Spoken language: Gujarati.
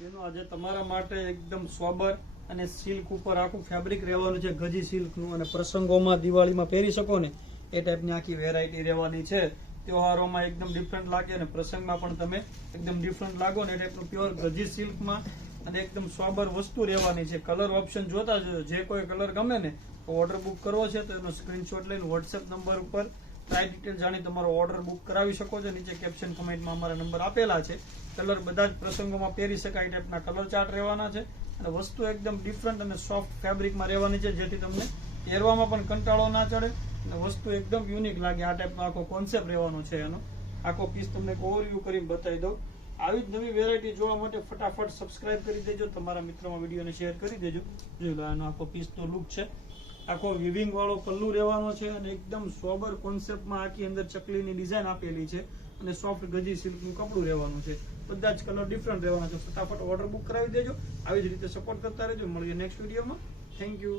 બેનો આજે તમારા માટે એકદમ સોબર અને સિલ્ક ઉપર આખું ફેબ્રિક રહેવાનું છે, ગજી સિલ્કનું, અને પ્રસંગોમાં દિવાળીમાં પહેરી શકો ને એ ટાઈપની આખી વેરાયટી રહેવાની છે. તહેવારોમાં એકદમ ડિફરન્ટ લાગે અને પ્રસંગમાં પણ તમે એકદમ ડિફરન્ટ લાગો ને એ ટાઈપનું પ્યોર ગજી સિલ્કમાં અને એકદમ સોબર વસ્તુ રહેવાની છે. કલર ઓપ્શન જોતા જજો, જે કોઈ કલર ગમે ને તો ઓર્ડર બુક કરવો છે તો એનો સ્ક્રીનશોટ લઈને વોટ્સએપ નંબર ઉપર પ્રાઇસ ડિટેલ જાણી તમારો ઓર્ડર બુક કરાવી શકો છો. નીચે કેપ્શન કમેન્ટમાં અમારા નંબર આપેલા છે. કલર બધા જ પ્રસંગોમાં પહેરી શકાય એ ટાઈપના કલર ચાર્ટ રહેવાના છે અને વસ્તુ એકદમ ડિફરન્ટ અને સોફ્ટ ફેબ્રિકમાં રહેવાની છે, જેથી તમને પહેરવામાં પણ કંટાળો ના ચડે અને વસ્તુ એકદમ યુનિક લાગે. આ ટાઈપનો આખો કોન્સેપ્ટ રહેવાનો છે. એનો આખો પીસ તમને ઓવરવ્યુ કરીને બતાવી દઉં. આવી જ નવી વેરાયટી જોવા માટે ફટાફટ સબસ્ક્રાઇબ કરી દેજો, તમારા મિત્રોમાં વિડીયોને શેર કરી દેજો. જોઈ લો, આનો આખો પીસનો લુક છે. આખો વિવિંગ વાળો પલ્લુ રહેવાનો છે અને એકદમ સોબર કોન્સેપ્ટમાં આખી અંદર ચકલીની ડિઝાઇન આપેલી છે અને સોફ્ટ ગજી સિલ્કનું કપડું રહેવાનું છે. બધા જ કલર ડિફરન્ટ રહેવાના છે. ફટાફટ ઓર્ડર બુક કરાવી દેજો. આવી જ રીતે સપોર્ટ કરતા રહેજો. મળીએ નેક્સ્ટ વિડીયોમાં. Thank you.